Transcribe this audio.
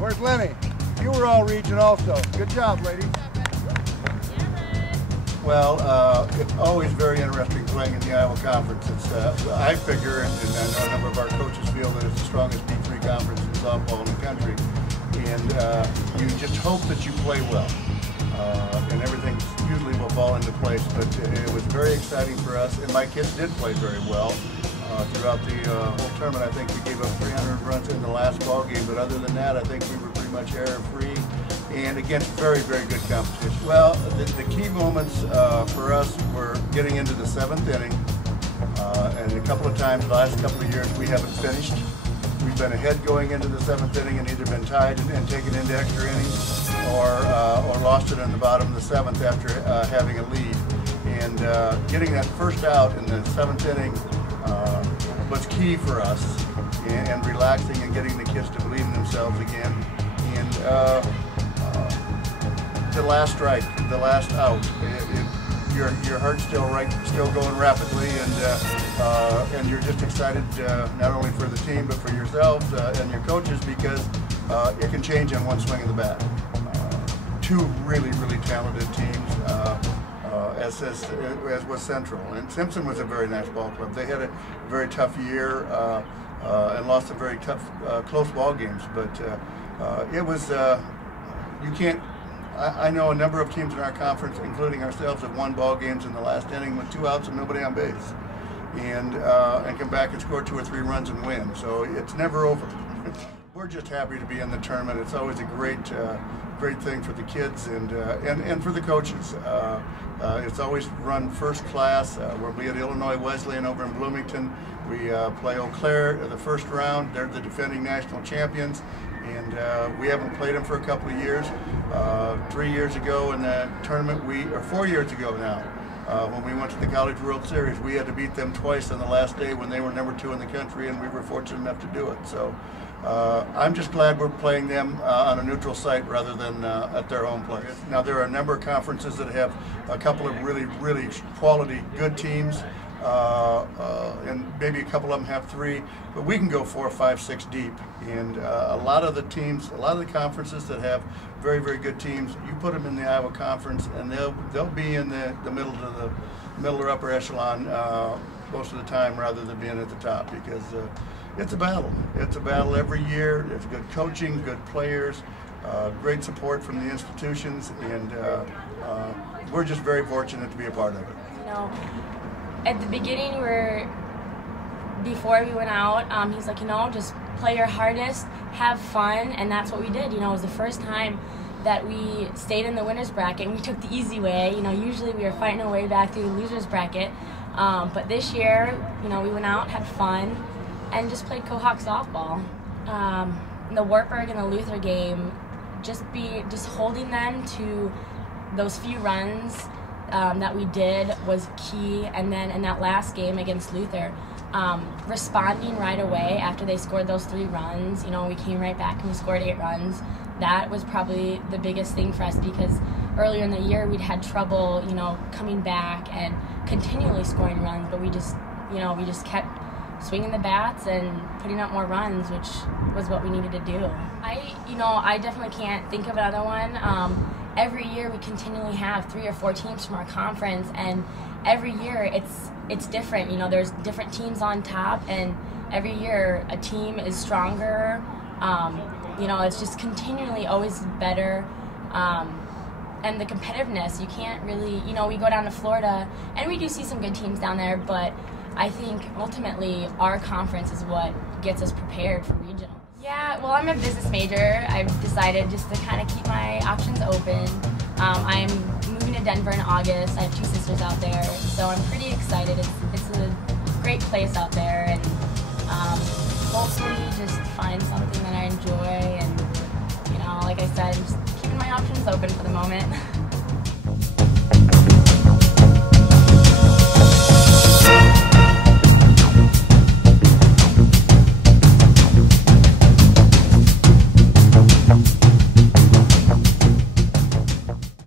Where's Lenny? You were all region also. Good job, ladies. Well, it's always very interesting playing in the Iowa Conference. It's, I figure, and I know a number of our coaches feel that it's the strongest D3 conference in softball in the country. And you just hope that you play well. And everything usually will fall into place. But it was very exciting for us, and my kids did play very well. Throughout the whole tournament, I think we gave up 300 runs in the last ball game, but other than that, I think we were pretty much error-free and against very, very good competition. Well, the key moments for us were getting into the 7th inning, and a couple of times the last couple of years we haven't finished. We've been ahead going into the 7th inning and either been tied and taken into extra innings or lost it in the bottom of the 7th after having a lead. And getting that first out in the 7th inning was key for us, and relaxing and getting the kids to believe in themselves again. And the last strike, the last out, your heart's still going rapidly, and you're just excited not only for the team but for yourselves and your coaches, because it can change on one swing of the bat. Two really, really talented teams. As was Central. And Simpson was a very nice ball club. They had a very tough year and lost some very tough, close ball games. But it was, you can't, I know a number of teams in our conference, including ourselves, have won ball games in the last inning with 2 outs and nobody on base. And come back and score 2 or 3 runs and win. So it's never over. We're just happy to be in the tournament. It's always a great thing for the kids and for the coaches. It's always run first class. We'll be at Illinois Wesleyan over in Bloomington. We play Eau Claire in the first round. They're the defending national champions, and we haven't played them for a couple of years. 3 years ago in the tournament, or 4 years ago now, when we went to the College World Series, we had to beat them twice on the last day when they were number 2 in the country, and we were fortunate enough to do it. So I'm just glad we're playing them on a neutral site rather than at their home place. Now, there are a number of conferences that have a couple of really, really quality, good teams, and maybe a couple of them have 3, but we can go 4, 5, 6 deep. And a lot of the teams, a lot of the conferences that have very, very good teams, you put them in the Iowa Conference, and they'll be in the middle or upper echelon most of the time, rather than being at the top, because it's a battle. It's a battle every year. There's good coaching, good players, great support from the institutions, and we're just very fortunate to be a part of it. You know, at the beginning, before we went out, he's like, you know, just play your hardest, have fun, and that's what we did. You know, it was the first time that we stayed in the winner's bracket, and we took the easy way. You know, usually we were fighting our way back through the loser's bracket, but this year, you know, we went out, had fun, and just played Coe softball. The Wartburg and the Luther game, just holding them to those few runs that we did was key. And then in that last game against Luther, responding right away after they scored those 3 runs, you know, we came right back and we scored 8 runs. That was probably the biggest thing for us, because earlier in the year we'd had trouble, you know, coming back and continually scoring runs, but we just kept swinging the bats and putting up more runs, which was what we needed to do. I definitely can't think of another one. Every year we continually have 3 or 4 teams from our conference, and every year it's different. You know, there's different teams on top, and every year a team is stronger. You know, it's just continually always better. And the competitiveness, you can't really, you know, we go down to Florida, and we do see some good teams down there, but I think ultimately our conference is what gets us prepared for regional. Yeah, well, I'm a business major. I've decided just to kind of keep my options open. I'm moving to Denver in August. I have 2 sisters out there, so I'm pretty excited. It's a great place out there, and hopefully just find something that I enjoy, and, you know, like I said, just keeping my options open for the moment.